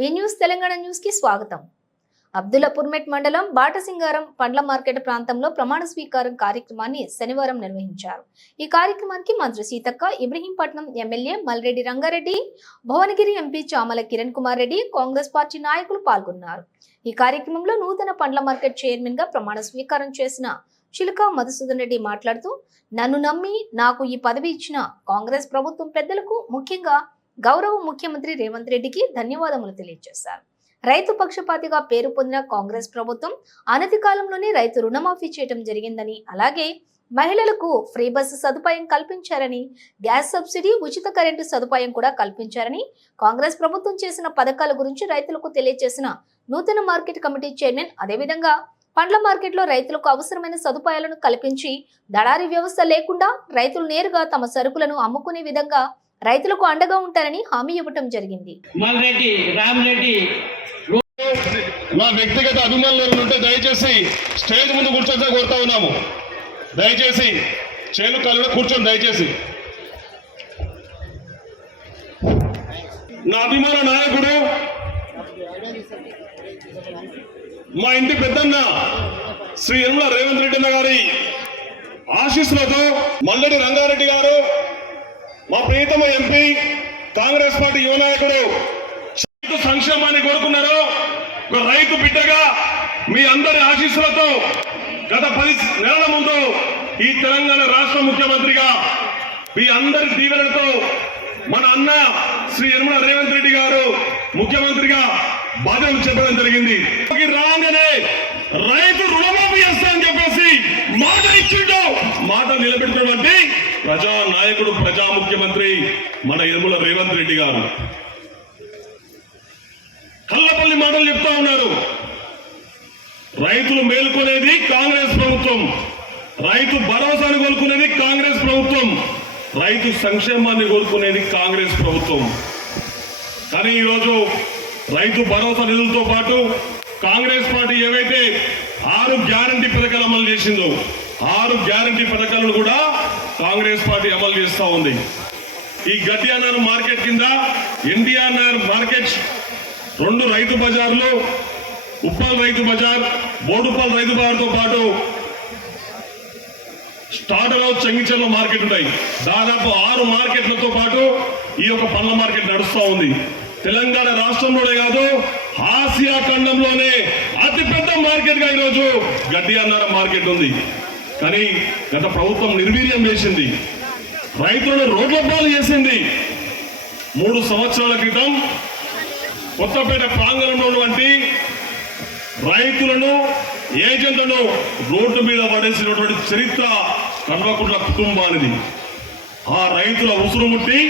ఈ న్యూస్ తెలంగాణ న్యూస్కి స్వాగతం? అబ్దుల్లాపూర్మెట్ మండలం బాటసింగారం పండ్ల మార్కెట్ ప్రాంతంలో ప్రమాణ స్వీకారం కార్యక్రమాన్ని శనివారం నిర్వహించారు. ఈ కార్యక్రమానికి మంత్రి Seethakka Ibrahimpatnam MLA Malreddy Rangareddy Bhuvanagiri MP Chamala Kiran Kumar Reddy Congress party నాయకులు పాల్గొన్నారు. ఈ కార్యక్రమంలో నూతన పండ్ల మార్కెట్ చైర్మన్గా ప్రమాణ స్వీకారం చేసిన చిలుక మధుసూదన్ రెడ్డి మాట్లాడుతూ నన్ను నమ్మి నాకు ఈ పదవి ఇచ్చిన కాంగ్రెస్ ప్రభుత్వం పెద్దలకు ముఖ్యంగా గౌరవ ముఖ్యమంత్రి రేవంత్ రెడ్డికి ధన్యవాదములు తెలియజేశారు. రైతు పక్షపాతిగా పేరు పొందిన కాంగ్రెస్ ప్రభుత్వం అనతి కాలంలోనే రైతు రుణమాఫీ చేయడం జరిగిందని అలాగే మహిళలకు ఫ్రీ బస్సు సదుపాయం కల్పించారని గ్యాస్ సబ్సిడీ ఉచిత కరెంటు సదుపాయం కూడా కల్పించారని కాంగ్రెస్ ప్రభుత్వం చేసిన పథకాల గురించి రైతులకు తెలియజేసిన నూతన మార్కెట్ కమిటీ చైర్మన్ అదేవిధంగా పండ్ల మార్కెట్లో రైతులకు అవసరమైన సదుపాయాలను కల్పించి దళారీ వ్యవస్థ లేకుండా రైతులు నేరుగా తమ సరుకులను అమ్ముకునే విధంగా రైతులకు అండగా ఉంటారని హామీ ఇవ్వటం జరిగింది. మా వ్యక్తిగత అభిమానులు ఉంటే దయచేసి స్టేజ్ ముందు కూర్చొని కోరుతా ఉన్నాము. దయచేసి చేను కళ్ళు కూర్చొని దయచేసి. నా అభిమాన నాయకుడు మా ఇంటి పెద్దన్న శ్రీ యనమల రేవంత్ రెడ్డి అన్న గారి ఆశీస్సులతో మల్లెడి రంగారెడ్డి గారు మా ప్రియతమ ఎంపీ కాంగ్రెస్ పార్టీ యువ నాయకుడు రైతు సంక్షేమాన్ని కోరుకున్నారు. ఒక రైతు బిడ్డగా మీ అందరి ఆశీస్సులతో గత పది నెలల ముందు ఈ తెలంగాణ రాష్ట్ర ముఖ్యమంత్రిగా మీ అందరి దీవెనలతో మన అన్న శ్రీ యనమల రేవంత్ రెడ్డి గారు ముఖ్యమంత్రిగా బాధ్యతలు చెప్పడం జరిగింది. రాగానే రైతు రుణమాఫీ చేస్తా అని చెప్పేసి మాట ఇచ్చిండో. మాట నిలబెట్టినటువంటి ప్రజా నాయకుడు ప్రజా ముఖ్యమంత్రి మన యనమల రేవంత్ రెడ్డి గారు. కల్లపల్లి మాటలు చెప్తా ఉన్నారు. రైతులు మేల్కొనేది కాంగ్రెస్ ప్రభుత్వం. రైతు భరోసాను కోలుకునేది కాంగ్రెస్ ప్రభుత్వం. రైతు సంక్షేమాన్ని కోలుకునేది కాంగ్రెస్ ప్రభుత్వం. కానీ ఈరోజు రైతు భరోసా నిధులతో పాటు కాంగ్రెస్ పార్టీ ఏవైతే ఆరు గ్యారంటీ పథకాలు అమలు చేసిందో ఆరు గ్యారంటీ పథకాలను కూడా కాంగ్రెస్ పార్టీ అమలు చేస్తూ ఉంది. ఈ గడ్డియానార్ మార్కెట్ కింద ఎన్డీఆర్ఆర్ మార్కెట్ రెండు రైతు బజార్లు ఉప్పల్ రైతు బజార్ బోడుపల్ రైతు బజార్తో పాటు స్టార్టర్ హౌస్ మార్కెట్ ఉంటాయి. దాదాపు ఆరు మార్కెట్లతో పాటు ఈ యొక్క పండ్ల మార్కెట్ నడుస్తూ ఉంది. తెలంగాణ రాష్ట్రంలోనే కాదు ఆసియా ఖండంలోనే అతిపెద్ద మార్కెట్గా ఈరోజు గడ్డి అన్నార మార్కెట్ ఉంది. కానీ గత ప్రభుత్వం నిర్వీర్యం చేసింది. రైతులను రోడ్ల పాలు చేసింది. మూడు సంవత్సరాల క్రితం కొత్తపేట ప్రాంగణంలో ఉన్నటువంటి రైతులను ఏజెంట్లను రోడ్డు మీద పడేసినటువంటి చరిత్ర కల్వకుంట్ల కుటుంబానిది. ఆ రైతుల ఉసురు ముట్టి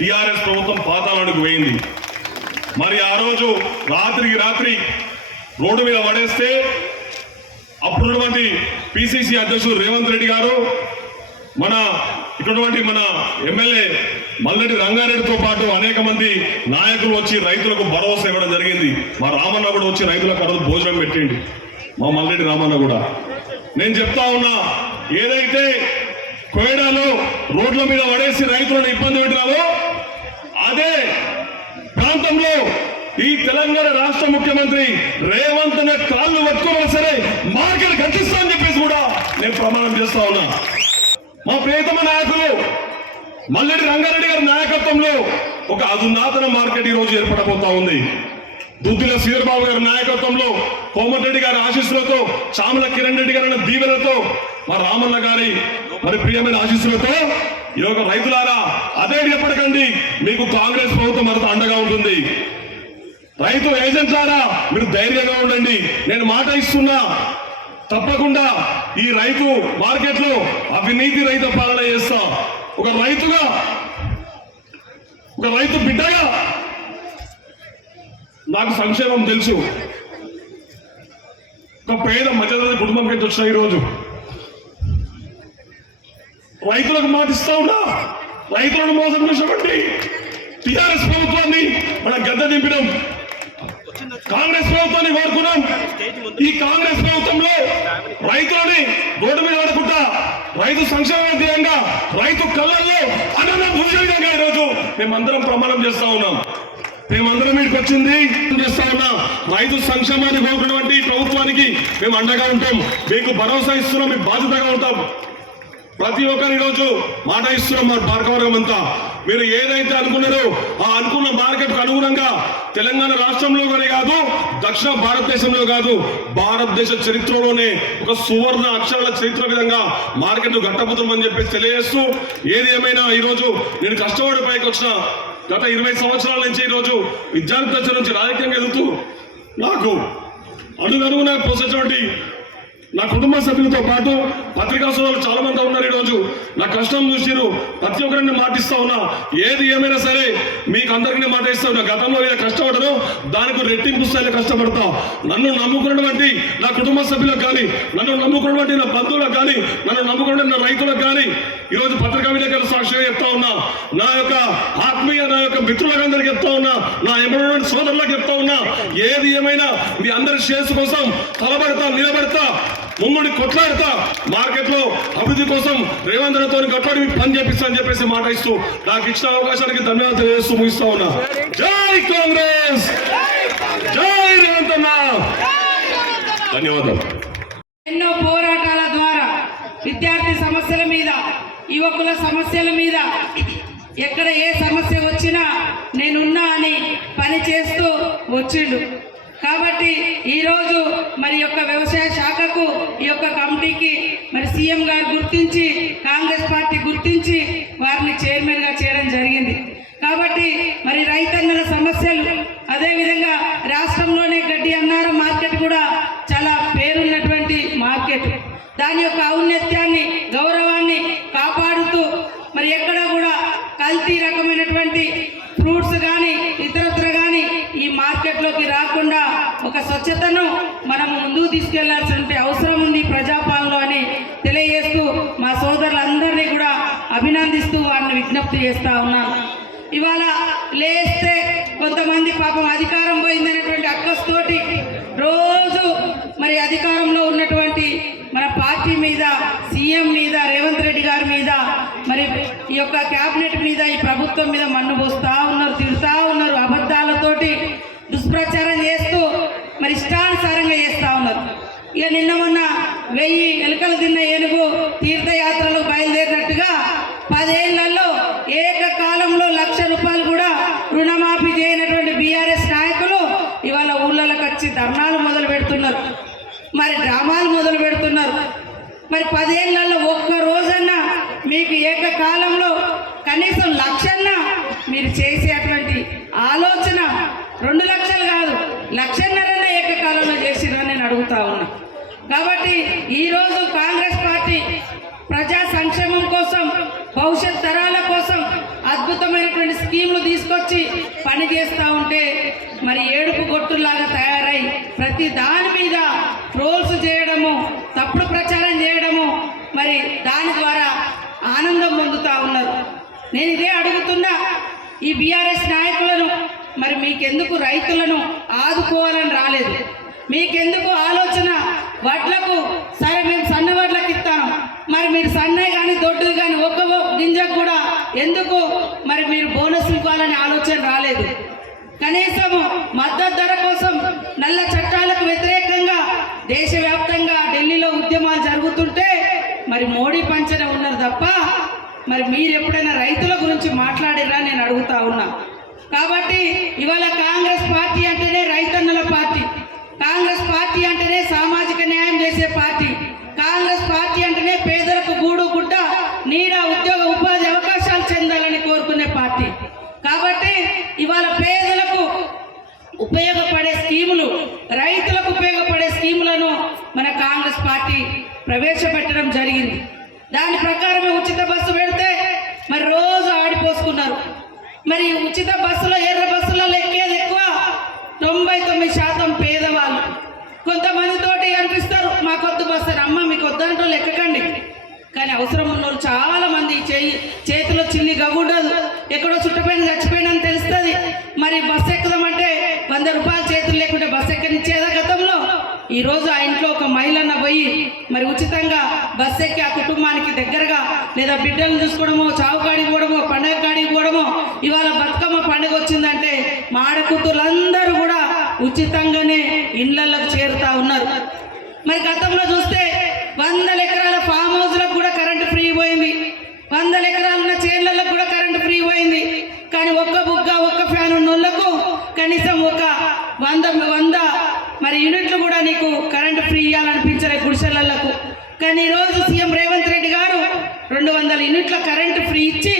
టిఆర్ఎస్ ప్రభుత్వం పాతాళానికి పోయింది. మరి ఆ రోజు రాత్రికి రాత్రి రోడ్డు మీద పడేస్తే పిసిసి అధ్యక్షుడు రేవంత్ రెడ్డి గారు మన ఇటువంటి మన ఎమ్మెల్యే మల్లటి రంగారెడ్డితో పాటు అనేక మంది నాయకులు వచ్చి రైతులకు భరోసా ఇవ్వడం జరిగింది. మా రామన్న కూడా వచ్చి రైతులకు ఆ భోజనం పెట్టింది మా మల్లెడి రామన్న కూడా. నేను చెప్తా ఉన్నా ఏదైతే కోయడాలో రోడ్ల మీద పడేసి రైతులను ఇబ్బంది పెట్టినావో అదే ప్రాంతంలో ఈ తెలంగాణ రాష్ట్ర ముఖ్యమంత్రి రేవంత్ అనే కాళ్ళు పట్టుకోవాలి సరే మార్కెట్ కట్టిస్తా అని చెప్పేసి కూడా నేను ప్రమాణం చేస్తా ఉన్నా. మా ప్రియతమ నాయకులు మల్లెడి రంగారెడ్డి గారి నాయకత్వంలో ఒక అధునాతన మార్కెట్ ఈ రోజు ఏర్పడబోతా ఉంది. దుద్దిల శ్రీధర్బాబు గారి నాయకత్వంలో కోమటిరెడ్డి గారి ఆశీస్సులతో చామల కిరణ్ రెడ్డి గారి దీవెలతో మా రామన్న గారి మరి ప్రియమైన ఆశీస్సులతో ఈ యొక్క రైతులారా అదే ఎప్పటికండి మీకు కాంగ్రెస్ ప్రభుత్వం మరింత అండగా ఉంటుంది. రైతు ఏజెంట్లారా మీరు ధైర్యంగా ఉండండి. నేను మాట ఇస్తున్నా. తప్పకుండా ఈ రైతు మార్కెట్లో అవినీతి రైతు పాలన చేస్తా. ఒక రైతుగా ఒక రైతు బిడ్డగా నాకు సంక్షేమం తెలుసు. ఒక పేద మధ్యతరగతి కుటుంబం కింద వచ్చిన ఈరోజు. రైతులకు మాట ఇస్తా ఉన్నా. రైతులను మోసం చేసినటువంటి టిఆర్ఎస్ ప్రభుత్వాన్ని మనం గద్ద దింపినాం కాంగ్రెస్ ప్రభుత్వాన్ని కోరుకున్నాం. ఈ కాంగ్రెస్ ప్రభుత్వంలో రైతులని రోడ్డు మీద పడకుండా రైతు సంక్షేమ ధ్యేయంగా రైతు కళ్ళల్లో అన్నం చూసే విధంగా ఈరోజు మేమందరం ప్రమాణం చేస్తా ఉన్నాం. మేమందరం మీకు వచ్చింది చేస్తా ఉన్నాం. రైతు సంక్షేమాన్ని కోరుకున్నటువంటి ప్రభుత్వానికి మేము అండగా ఉంటాం. మీకు భరోసా ఇస్తున్నాం మీకు బాధ్యతగా ఉంటాం. ప్రతి ఒక్కరు ఈరోజు మాట ఇస్తున్నాం మా భార్గవర్గం అంతా. మీరు ఏదైతే అనుకున్నారో ఆ అనుకున్న మార్కెట్కు అనుగుణంగా తెలంగాణ రాష్ట్రంలోనే కాదు దక్షిణ భారతదేశంలో కాదు భారతదేశ చరిత్రలోనే ఒక సువర్ణ అక్షరాల చరిత్ర విధంగా మార్కెట్ గట్టబుతున్నామని చెప్పేసి తెలియజేస్తూ ఏది ఏమైనా ఈరోజు నేను కష్టపడి పైకి వచ్చిన గత ఇరవై సంవత్సరాల నుంచి ఈరోజు విద్యార్థి దశ నుంచి రాజకీయంగా ఎదుగుతూ నాకు అడుగడుగునా పోసేటువంటి నా కుటుంబ సభ్యులతో పాటు పత్రికా సోదరులు చాలా మంది ఉన్నారు ఈరోజు. నా కష్టం చూసిరు. ప్రతి ఒక్కరిని మాటిస్తా ఉన్నా. ఏది ఏమైనా సరే మీకు అందరికీ మాట ఇస్తా ఉన్నా. గతంలో ఏదో కష్టపడను దానికి రెట్టింపు స్థాయిలో కష్టపడతా. నన్ను నమ్ముకున్నటువంటి నా కుటుంబ సభ్యులకు కానీ నన్ను నమ్ముకున్నటువంటి నా బంధువులకు కానీ నన్ను నమ్ముకున్న నా రైతులకు కానీ ఈరోజు పత్రికా విలేకరుల సాక్షిగా చెప్తా ఉన్నా. నా యొక్క ఆత్మీయ నా యొక్క మిత్రులందరికీ చెప్తా ఉన్నా. నా ఎంబడి సోదరులకు చెప్తా ఉన్నా. ఏది ఏమైనా మీ అందరి శ్రేయస్సు కోసం తలబడతా నిలబడతా. ముంగుడి కొట్లాడుతా. మార్కెట్లో అభివృద్ధి కోసం రేవంత్ రెడ్డితో కొట్లాడి పని చేపిస్తా అని చెప్పేసి మాట ఇస్తూ నాకు ఇచ్చిన అవకాశానికి ధన్యవాదాలు తెలియజేస్తూ ముగిస్తా ఉన్నా. జై కాంగ్రెస్! జై రేవంత్ అన్న! ధన్యవాదాలు. ఎన్నో పోరాటాల ద్వారా విద్యార్థి సమస్యల మీద యువకుల సమస్యల మీద ఎక్కడ ఏ సమస్య వచ్చినా నేనున్నా అని పని చేస్తూ వచ్చిండు. కాబట్టి ఈరోజు మరి యొక్క వ్యవసాయ శాఖకు ఈ యొక్క కమిటీకి మరి సీఎం గారు గుర్తించి కాంగ్రెస్ పార్టీ గుర్తించి వారిని చైర్మన్గా చేయడం జరిగింది. కాబట్టి మరి రైతన్నల సమస్యలు అదేవిధంగా రాష్ట్రంలోనే గడ్డి అన్నారం మార్కెట్ కూడా చాలా పేరున్నటువంటి మార్కెట్. దాని యొక్క ఔన్నత్యాన్ని గౌరవాన్ని కాపాడుతూ మరి ఎక్కడ కూడా కల్తీ రకమైనటువంటి ఫ్రూట్స్ కానీ ఇతరత్ర కానీ ఈ మార్కెట్లోకి రాకుండా ఒక స్వచ్ఛతను మనం ముందుకు తీసుకెళ్ళాల్సిన అవసరం ఉంది ప్రజాపాలనలో అని తెలియజేస్తూ మా సోదరులందరినీ కూడా అభినందిస్తూ వారిని విజ్ఞప్తి చేస్తూ ఉన్నాను ఇవాళ లేస్తే కొంతమంది పాపం అధికారం పోయిందనేటువంటి అక్కస్తోటి రోజు మరి అధికారంలో ఉన్నటువంటి మన పార్టీ మీద సీఎం మీద రేవంత్ రెడ్డి గారి మీద మరి ఈ యొక్క క్యాబినెట్ మీద ఈ ప్రభుత్వం మీద మన్ను పోస్తూ ఉన్నారు తిడుతూ ఉన్నారు అబద్ధాలతోటి దుష్ప్రచారం చేస్తూ మరి ఇష్టానుసారంగా చేస్తూ ఉన్నారు. ఇక నిన్న మొన్న వెయ్యి ఎలుకలు తిన్న ఏనుగు తీర్థయాత్రలు బయలుదేరినట్టుగా పదేళ్ళలో ఏకకాలంలో లక్ష రూపాయలు కూడా రుణమాఫీ చేయనటువంటి బీఆర్ఎస్ నాయకులు ఇవాళ ఊళ్ళలోకి వచ్చి ధర్నాలు మొదలు పెడుతున్నారు మరి డ్రామాలు మొదలు పెడుతున్నారు మరి పదేళ్ళలో ఒక్క రోజన్న మీకు ఏకకాలంలో కనీసం లక్షన్న మీరు చేసేటువంటి ఆలోచన రెండు లక్షలు కాదు లక్షన్నరన్న ఏకకాలంలో చేసిరని నేను అడుగుతా ఉన్నా. కాబట్టి ఈరోజు కాంగ్రెస్ పార్టీ ప్రజా సంక్షేమం కోసం భవిష్యత్ తరాల కోసం అద్భుతమైనటువంటి స్కీమ్లు తీసుకొచ్చి పని చేస్తూ ఉంటే మరి ఏడుపు గొట్టులాగా తయారై ప్రతి దాని మీద ట్రోల్స్ చేయడము తప్పుడు ప్రచారం చేయడము మరి దాని ద్వారా ఆనందం పొందుతూ ఉన్నారు నేను ఇదే అడుగుతున్నా ఈ బీఆర్ఎస్ నాయకులను మరి మీకెందుకు రైతులను ఆదుకోవాలని రాలేదు? మీకెందుకు ఆలోచన? వడ్లకు సరే మేము సన్న వడ్లకు ఇస్తాం మరి మీరు సన్నవి కానీ దొడ్డు కానీ ఒక్క ఒక్క గింజకు కూడా ఎందుకు మరి మీరు బోనస్ ఇవ్వాలని ఆలోచన రాలేదు కనీసం మద్దతు ధర కోసం నల్ల చట్టాలకు వ్యతిరేకంగా దేశవ్యాప్తంగా ఢిల్లీలో ఉద్యమాలు జరుగుతుంటే మరి మోడీ పంచన ఉన్నారు తప్ప మరి మీరు ఎప్పుడైనా రైతుల గురించి మాట్లాడిరా నేను అడుగుతా ఉన్నా. కాబట్టి ఇవాళ కాంగ్రెస్ పార్టీ అంటేనే రైతన్నల పార్టీ. కాంగ్రెస్ పార్టీ అంటేనే సామాజిక న్యాయం చేసే పార్టీ. కాంగ్రెస్ పార్టీ అంటేనే పేదలకు గూడు గుడ్డ నీడ ఉద్యోగ ఉపాధి అవకాశాలు చెందాలని కోరుకునే పార్టీ. కాబట్టి ఇవాళ పేదలకు ఉపయోగపడే స్కీములు రైతులకు ఉపయోగపడే స్కీములను మన కాంగ్రెస్ పార్టీ ప్రవేశపెట్టడం జరిగింది. దాని ప్రకారమే ఉచిత బస్సు పెడితే మరి రోజు ఆడిపోసుకున్నారు. మరి ఉచిత బస్సులో ఎర్ర బస్సులలో ఎక్కేది ఎక్కువ? తొంభై తొమ్మిది శాతం పేదవాళ్ళు. కొంతమందితోటి అనిపిస్తారు మాకొద్దు బస్సు అమ్మ మీకు వద్దంటూ లెక్కకండి. కానీ అవసరం ఉన్న వాళ్ళు చాలా మంది చేయి చేతిలో చిల్లి గవ్వుండదు ఎక్కడో చుట్టపైన చచ్చిపోయినని తెలుస్తుంది. మరి బస్సు ఎక్కుదామంటే వంద రూపాయలు చేతులు లేకుంటే బస్సు ఎక్కనిచ్చేదా గతంలో? ఈ రోజు ఒక మహిళన్న పోయి మరి ఉచితంగా బస్ ఎక్కి ఆ కుటుంబానికి దగ్గరగా లేదా బిడ్డలను చూసుకోవడమో చావు కాడికి పోవడమో పండగ కాడికి పోవడమో ఇవాళ బతుకమ్మ పండుగ వచ్చిందంటే మా ఆడకూతులందరూ కూడా ఉచితంగానే ఇళ్ళలోకి చేరుతా ఉన్నారు. మరి గతంలో చూస్తే వందల ఎకరాల ఫామ్ హౌస్లకు కూడా కరెంటు ఫ్రీ పోయింది. వందల ఎకరాల ఉన్న చేన్లకు కూడా కరెంటు ఫ్రీ పోయింది కానీ ఒక్క బుగ్గ ఒక్క ఫ్యాన్ ఉన్న వాళ్ళకు కనీసం ఒక వంద వంద మరి యూనిట్లు కూడా నీకు కరెంటు ఫ్రీ ఇవ్వాలనిపించలే గుడిసెలకు కానీ ఈరోజు సీఎం రేవంత్ రెడ్డి గారు రెండు వందల యూనిట్ల కరెంటు ఫ్రీ ఇచ్చి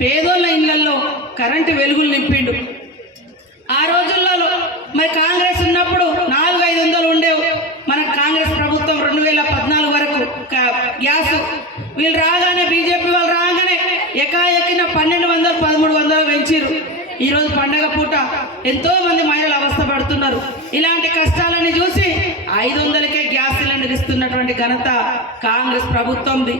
పేదోళ్ళ ఇళ్ళలో కరెంటు వెలుగులు నింపిండు. ఆ రోజుల్లో మరి కాంగ్రెస్ ఉన్నప్పుడు నాలుగు ఐదు వందలు ఉండేవు. మన కాంగ్రెస్ ప్రభుత్వం రెండు వేల పద్నాలుగు వరకు గ్యాస్ వీళ్ళు రాగానే బీజేపీ వాళ్ళు రాగానే ఎకాఎక్కిన పన్నెండు వందలు పదమూడు వందలు పెంచారు ఈరోజు పండగ పూట ఎంతో మంది మహిళలు అవస్థ పడుతున్నారు. ఇలాంటి కష్టాలు ఐదు వందలకే గ్యాస్ సిలిండర్ ఇస్తున్నటువంటి ఘనత కాంగ్రెస్ ప్రభుత్వంది.